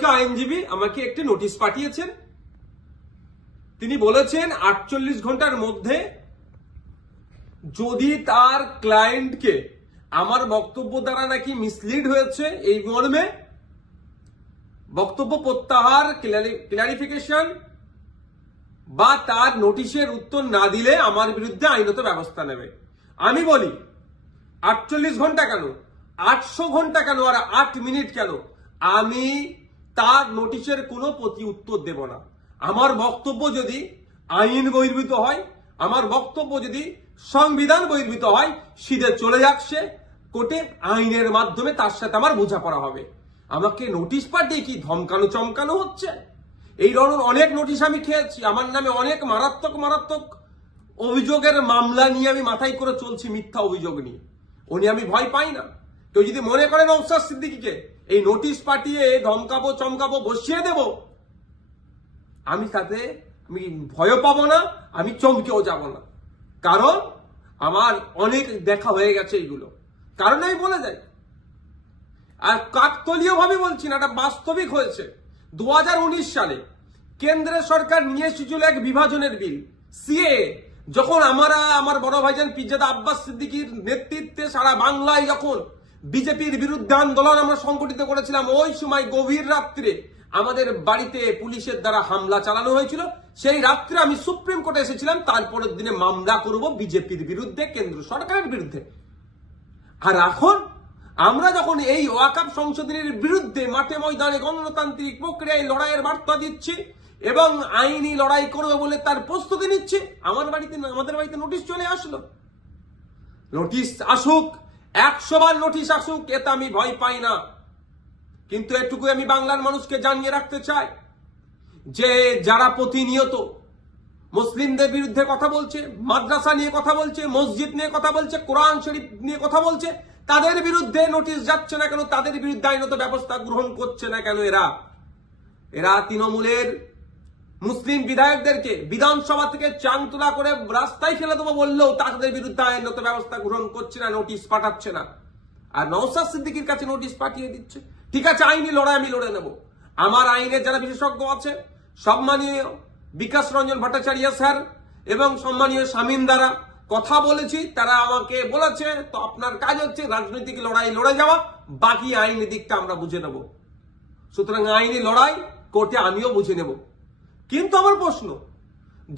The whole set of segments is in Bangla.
সহায়িকা আইনজীবী আমাকে একটি নোটিশ পাঠিয়েছেন। তিনি বলেছেন 48 ঘন্টার মধ্যে যদি তার ক্লায়েন্টকে আমার বক্তব্য দ্বারা নাকি মিসলিড হয়েছে এই মর্মে বক্তব্য প্রত্যাহার, ক্লারিফিকেশন বা তার নোটিশের উত্তর না দিলে আমার বিরুদ্ধে আইনত ব্যবস্থা নেবে। আমি বলি 48 ঘন্টা কেন, 800 ঘন্টা কেন, আর 8 মিনিট কেন, আমি তার নোটিশের কোনো প্রতি উত্তর দেব না। আমার বক্তব্য যদি আইন বহির্ভূত হয়, আমার বক্তব্য যদি সংবিধান বহির্ভূত হয়, সিধে চলে যাক সে কোর্টে, আইনের মাধ্যমে তার সাথে আমার বোঝাপড়া হবে। আমাকে নোটিশ পাঠিয়ে কি ধমকানো চমকানো হচ্ছে? এই ধরনের অনেক নোটিশ আমি খেয়েছি। আমার নামে অনেক মারাত্মক মারাত্মক অভিযোগের মামলা নিয়ে আমি মাথায় করে চলছি, মিথ্যা অভিযোগ নিয়ে। ও নিয়ে আমি ভয় পাই না। কেউ যদি মনে করে নওশাদ সিদ্দিকীকে এই নোটিশ পাঠিয়ে ধমকাবো চমকাবো বসিয়ে দেব, আমি তাতে আমি ভয়ও পাবো না, আমি চমকেও যাব না। কারণ আমার অনেক দেখা হয়ে গেছে এইগুলো। কারণ আমি বলে যাই, আর কাকতলীয় ভাবে বলছি না, এটা বাস্তবিক হয়েছে। 2019 সালে কেন্দ্রের সরকার নিয়ে এসেছিল এক বিভাজনের বিল, সিএ। যখন আমার বড় ভাইজান পিরজাদা আব্বাস সিদ্দিকীর নেতৃত্বে সারা বাংলায় যখন বিজেপির বিরুদ্ধে আন্দোলন আমরা সংগঠিত করেছিলাম, ওই সময় গভীর রাত্রে আমাদের বাড়িতে পুলিশের দ্বারা হামলা চালানো হয়েছিল। সেই রাত্রে আমি সুপ্রিম কোর্টে এসেছিলাম, তারপরের দিনে মামলা করব বিজেপির বিরুদ্ধে, কেন্দ্র সরকারের বিরুদ্ধে। আর এখন আমরা যখন এই ওয়াকফ সংশোধনের বিরুদ্ধে মাঠে ময়দানে গণতান্ত্রিক প্রক্রিয়ায় লড়াইয়ের বার্তা দিচ্ছি এবং আইনি লড়াই করবে বলে তার প্রস্তুতি নিচ্ছি, আমাদের বাড়িতে নোটিশ চলে আসলো। নোটিশ আসুক, 100 বার নোটিশ আসুক, এতে আমি ভয় পাই না। কিন্তু এটুকু আমি বাংলার মানুষকে জানিয়ে রাখতে চাই যে যারা প্রতিনিয়ত মুসলিমদের বিরুদ্ধে কথা বলছে, মাদ্রাসা নিয়ে কথা বলছে, মসজিদ নিয়ে কথা বলছে, কোরআন শরীফ নিয়ে কথা বলছে, তাদের বিরুদ্ধে নোটিশ যাচ্ছে না কেন, তাদের বিরুদ্ধে আইনত ব্যবস্থা গ্রহণ করছে না কেন? এরা তৃণমূলের মুসলিম বিধায়কদেরকে বিধানসভা থেকে চাংতলা করে রাস্তায় ফেলে দেবো বললেও তাদের বিরুদ্ধে আইনত ব্যবস্থা গ্রহণ করছে না, নোটিশ পাঠাচ্ছে না। আর নওশাদ সিদ্দিকীর কাছে নোটিশ পাঠিয়ে দিচ্ছে। ঠিক আছে, আইনি লড়াই আমি লড়ে নেব। আমার আইনের যারা বিশেষজ্ঞ আছে, সম্মানীয় বিকাশ রঞ্জন ভট্টাচার্য স্যার এবং সম্মানীয় শামীম দ্বারা কথা বলেছি, তারা আমাকে বলেছে তো আপনার কাজ হচ্ছে রাজনৈতিক লড়াই লড়ে যাওয়া, বাকি আইনি দিকটা আমরা বুঝে নেব। সুতরাং আইনি লড়াই কোর্টে আমিও বুঝে নেব। কিন্তু আমার প্রশ্ন,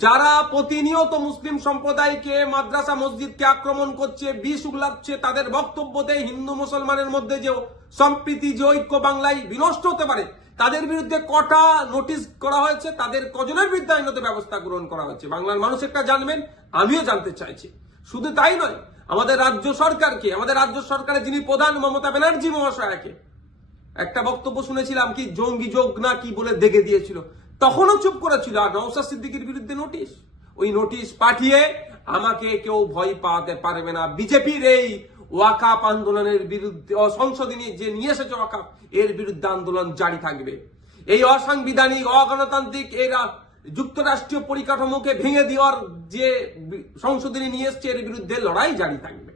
যারা প্রতিনিয়ত মুসলিম সম্প্রদায়কে, মাদ্রাসা মসজিদকে আক্রমণ করছে, বিষ উগলাচ্ছে, তাদের বক্তব্যতে হিন্দু মুসলমানের মধ্যে যে সম্প্রীতি, যে ঐক্য বাংলায় বিনষ্ট হতে পারে, তাদের বিরুদ্ধে কটা নোটিশ করা হয়েছে, তাদের কজনের বিরুদ্ধে আইনত ব্যবস্থা গ্রহণ করা হয়েছে, বাংলার মানুষ একটা জানবেন, আমিও জানতে চাইছি। শুধু তাই নয়, আমাদের রাজ্য সরকারের যিনি প্রধান মমতা ব্যানার্জি মহাশয়াকে একটা বক্তব্য শুনেছিলাম, কি জঙ্গি যোগ না কি বলে দেখে দিয়েছিল, তখনও চুপ করেছিল। আর নওশাদ সিদ্দিকীর বিরুদ্ধে নোটিশ, ওই নোটিশ পাঠিয়ে আমাকে কেউ ভয় পাওয়াতে পারবে না। বিজেপির এই ওয়াকফ আন্দোলনের বিরুদ্ধে, সংশোধনী যে নিয়ে এসেছে ওয়াকফ, এর বিরুদ্ধে আন্দোলন জারি থাকবে। এই অসাংবিধানিক, অগণতান্ত্রিক এরা যুক্তরাষ্ট্রীয় পরিকাঠামোকে ভেঙে দেওয়ার যে সংশোধনী নিয়ে এসছে, এর বিরুদ্ধে লড়াই জারি থাকবে।